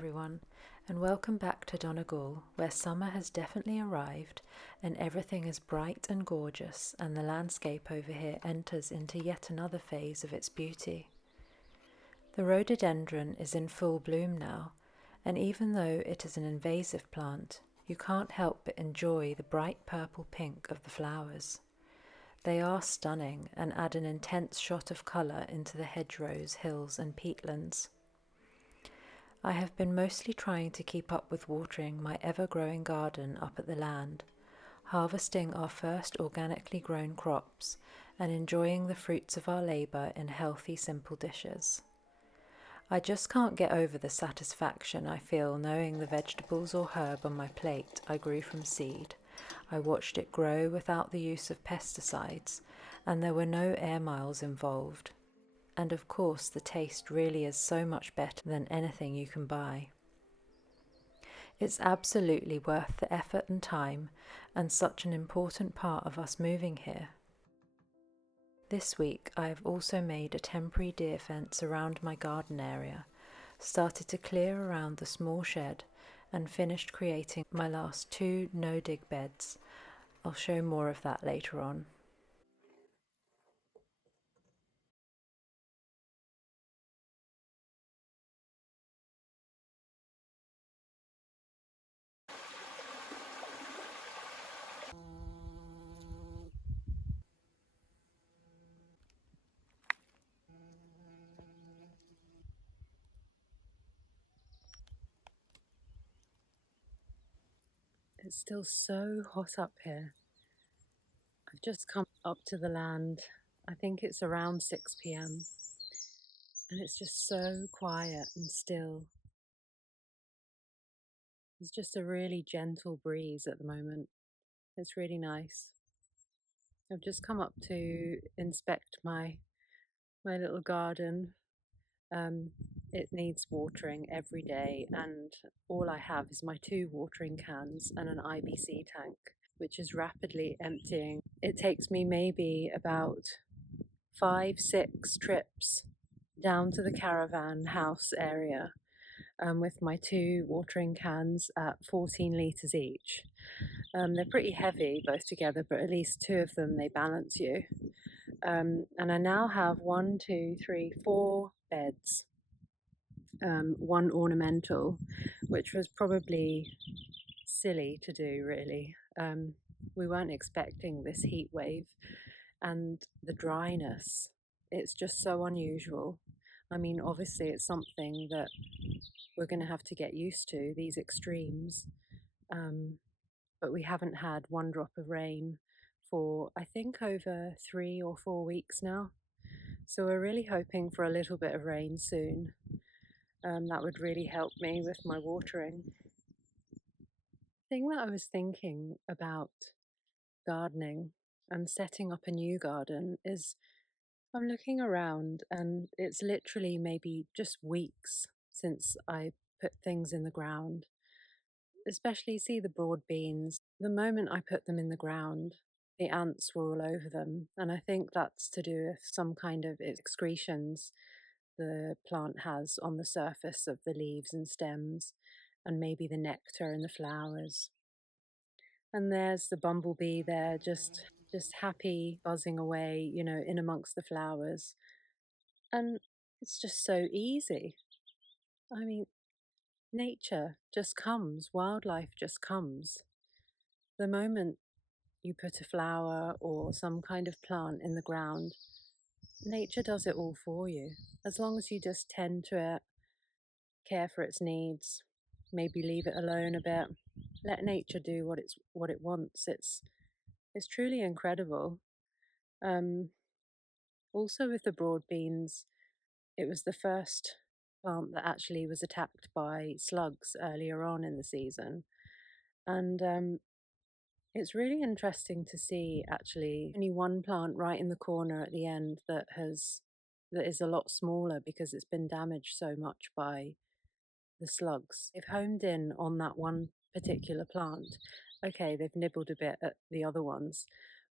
everyone, and welcome back to Donna, Gaul, where summer has definitely arrived and everything is bright and gorgeous, and the landscape over here enters into yet another phase of its beauty. The rhododendron is in full bloom now, and even though it is an invasive plant, you can't help but enjoy the bright purple pink of the flowers. They are stunning and add an intense shot of colour into the hedgerows, hills and peatlands. I have been mostly trying to keep up with watering my ever-growing garden up at the land, harvesting our first organically grown crops and enjoying the fruits of our labour in healthy, simple dishes. I just can't get over the satisfaction I feel knowing the vegetables or herb on my plate I grew from seed. I watched it grow without the use of pesticides, and there were no air miles involved. And of course the taste really is so much better than anything you can buy. It's absolutely worth the effort and time, and such an important part of us moving here. This week I have also made a temporary deer fence around my garden area, started to clear around the small shed, and finished creating my last 2 no-dig beds. I'll show more of that later on. It's still so hot up here. I've just come up to the land. I think it's around 6 p.m. and it's just so quiet and still. There's just a really gentle breeze at the moment. It's really nice. I've just come up to inspect my little garden. It needs watering every day, and all I have is my 2 watering cans and an IBC tank, which is rapidly emptying. It takes me maybe about 5-6 trips down to the caravan house area with my 2 watering cans at 14 litres each. They're pretty heavy both together, but at least 2 of them, they balance you. And I now have 4 beds, 1 ornamental, which was probably silly to do really. We weren't expecting this heat wave and the dryness. It's just so unusual. I mean, obviously it's something that we're going to have to get used to, these extremes. But we haven't had 1 drop of rain for I think over 3 or 4 weeks now. So we're really hoping for a little bit of rain soon. That would really help me with my watering. The thing that I was thinking about gardening and setting up a new garden is I'm looking around and it's literally maybe just weeks since I put things in the ground. Especially see the broad beans. The moment I put them in the ground, the ants were all over them, and I think that's to do with some kind of excretions the plant has on the surface of the leaves and stems, and maybe the nectar in the flowers. And there's the bumblebee there, just happy, buzzing away, in amongst the flowers. And it's just so easy. I mean, nature just comes, wildlife just comes. The moment you put a flower or some kind of plant in the ground, nature does it all for you. As long as you just tend to it, care for its needs, maybe leave it alone a bit, let nature do what it wants. It's truly incredible. Also with the broad beans, it was the first plant that actually was attacked by slugs earlier on in the season. And it's really interesting to see actually only 1 plant right in the corner at the end that is a lot smaller because it's been damaged so much by the slugs. They've homed in on that one particular plant. Okay, they've nibbled a bit at the other ones,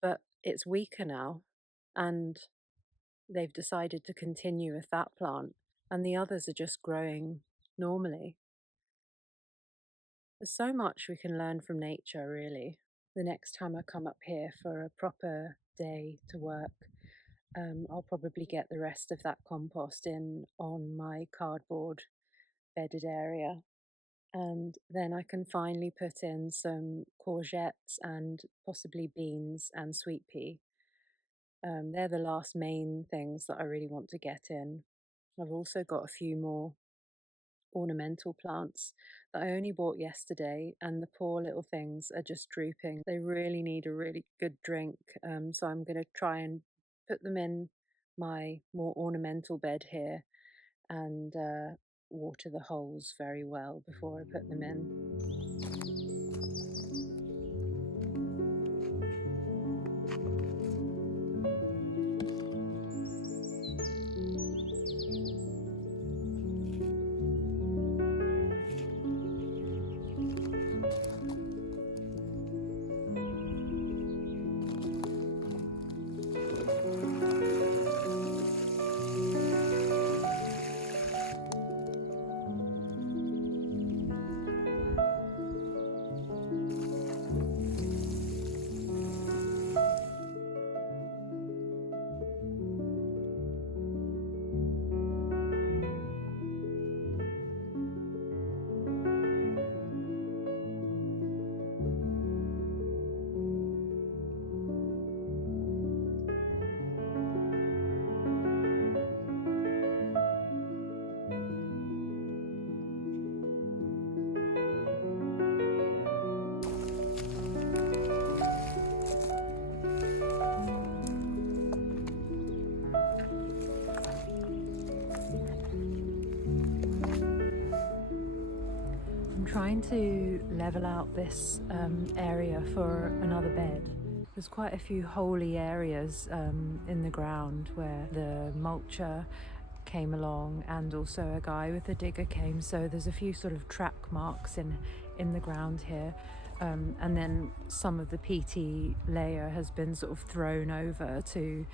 but it's weaker now, and they've decided to continue with that plant, and the others are just growing normally. There's so much we can learn from nature, really. The next time I come up here for a proper day to work, I'll probably get the rest of that compost in on my cardboard bedded area. And then I can finally put in some courgettes and possibly beans and sweet pea. They're the last main things that I really want to get in. I've also got a few more ornamental plants that I only bought yesterday, and the poor little things are just drooping. They really need a really good drink, so I'm going to try and put them in my more ornamental bed here and water the holes very well before I put them in. I'm trying to level out this area for another bed. There's quite a few holy areas in the ground where the mulcher came along, and also a guy with a digger came, so there's a few sort of track marks in the ground here. And then some of the peaty layer has been sort of thrown over to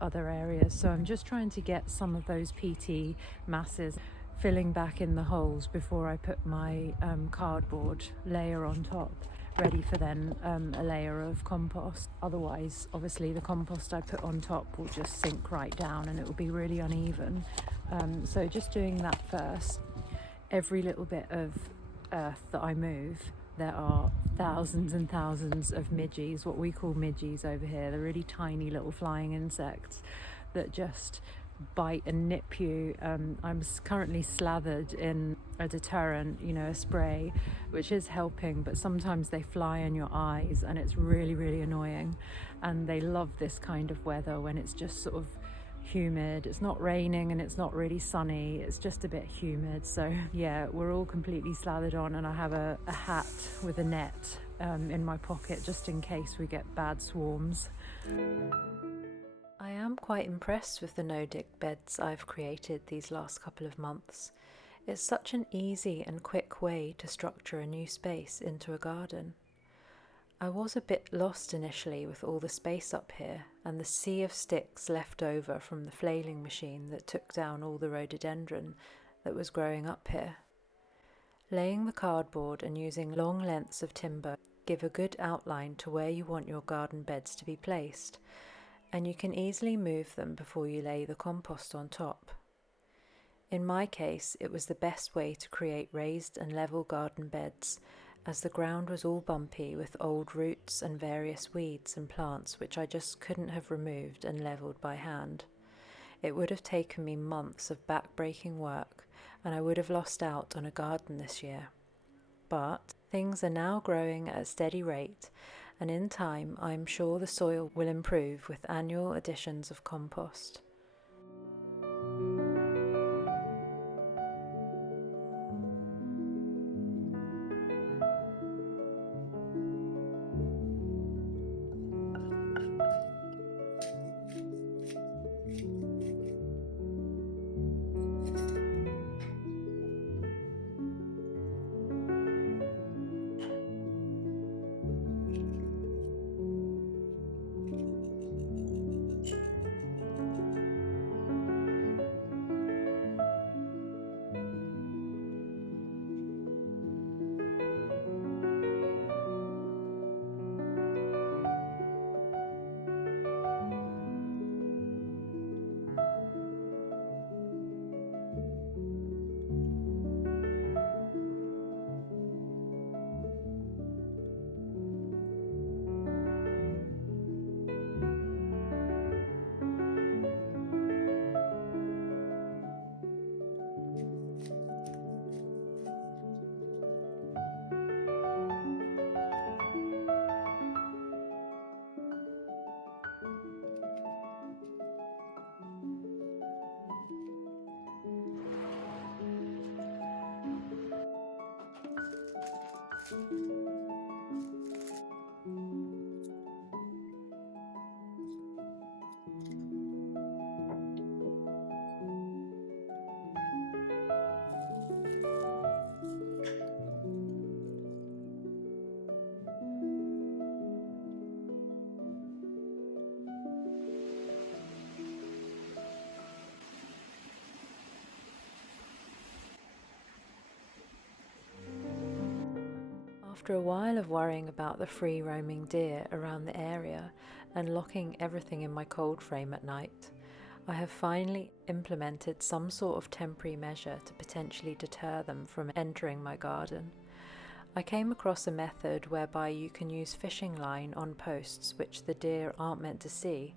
other areas. So I'm just trying to get some of those peaty masses filling back in the holes before I put my cardboard layer on top, ready for then a layer of compost. Otherwise, obviously, the compost I put on top will just sink right down and it will be really uneven. So just doing that first. Every little bit of earth that I move, there are thousands and thousands of midges, what we call midges over here. They're really tiny little flying insects that just bite and nip you. I'm currently slathered in a deterrent, a spray, which is helping, but sometimes they fly in your eyes and it's really, really annoying. And they love this kind of weather when it's just sort of humid. It's not raining and it's not really sunny, it's just a bit humid. So yeah, we're all completely slathered on, and I have a hat with a net in my pocket just in case we get bad swarms. I am quite impressed with the no-dig beds I've created these last couple of months. It's such an easy and quick way to structure a new space into a garden. I was a bit lost initially with all the space up here and the sea of sticks left over from the flailing machine that took down all the rhododendron that was growing up here. Laying the cardboard and using long lengths of timber give a good outline to where you want your garden beds to be placed, and you can easily move them before you lay the compost on top. In my case, it was the best way to create raised and level garden beds, as the ground was all bumpy with old roots and various weeds and plants which I just couldn't have removed and levelled by hand. It would have taken me months of back-breaking work, and I would have lost out on a garden this year. But things are now growing at a steady rate, and in time I'm sure the soil will improve with annual additions of compost. After a while of worrying about the free roaming deer around the area and locking everything in my cold frame at night, I have finally implemented some sort of temporary measure to potentially deter them from entering my garden. I came across a method whereby you can use fishing line on posts which the deer aren't meant to see,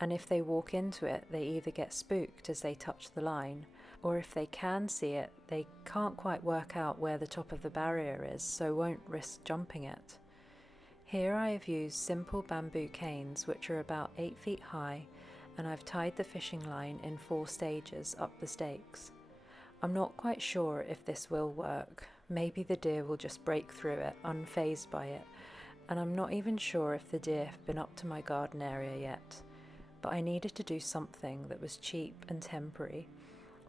and if they walk into it, they either get spooked as they touch the line, or if they can see it, they can't quite work out where the top of the barrier is, so won't risk jumping it. Here I have used simple bamboo canes which are about 8 feet high, and I've tied the fishing line in 4 stages up the stakes. I'm not quite sure if this will work. Maybe the deer will just break through it, unfazed by it, and I'm not even sure if the deer have been up to my garden area yet. But I needed to do something that was cheap and temporary,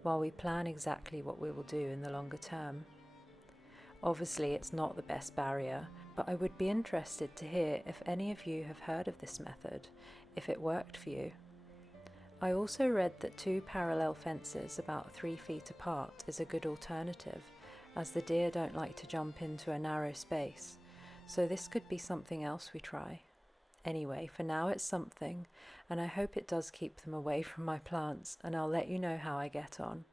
while we plan exactly what we will do in the longer term. Obviously it's not the best barrier, but I would be interested to hear if any of you have heard of this method, if it worked for you. I also read that 2 parallel fences about 3 feet apart is a good alternative, as the deer don't like to jump into a narrow space, so this could be something else we try. Anyway, for now it's something, and I hope it does keep them away from my plants, and I'll let you know how I get on.